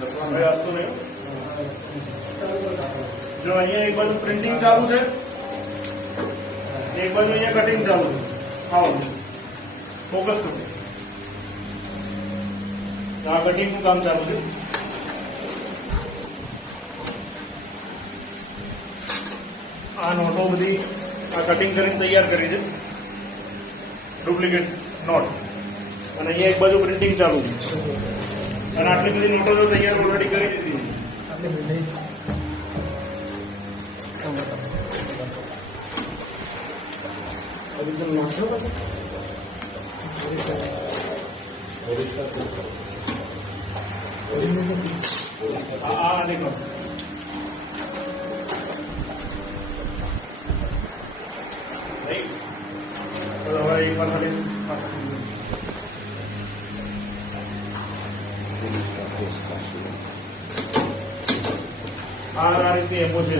વાસ્તુ નહીં. જો અહીંયા એક બાજુ પ્રિન્ટિંગ ચાલુ છે, એક બાજુ અહીંયા કટિંગ ચાલુ છે. આવો ફોકસ કરો. આ કટિંગ નું કામ ચાલુ છે. આ નોટો બધી આ કટિંગ કરીને તૈયાર કરી છે, ડુપ્લિકેટ નોટ. અને અહીંયા એક બાજુ પ્રિન્ટિંગ ચાલુ છે. અને આટલી બધી નોટો તો તૈયાર ઓલરેડી કરી દીધી. હા દેખો હવે એક વાર ખાલી આ રીતની એપો છે.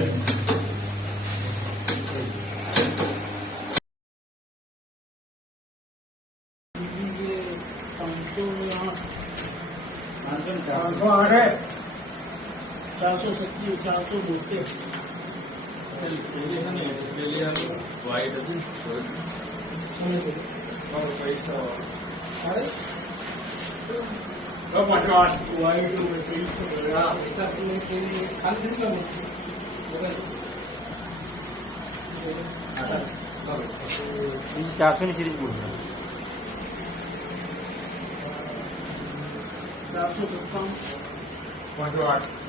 ચારસો ની સિરીઝ બોલ 457.8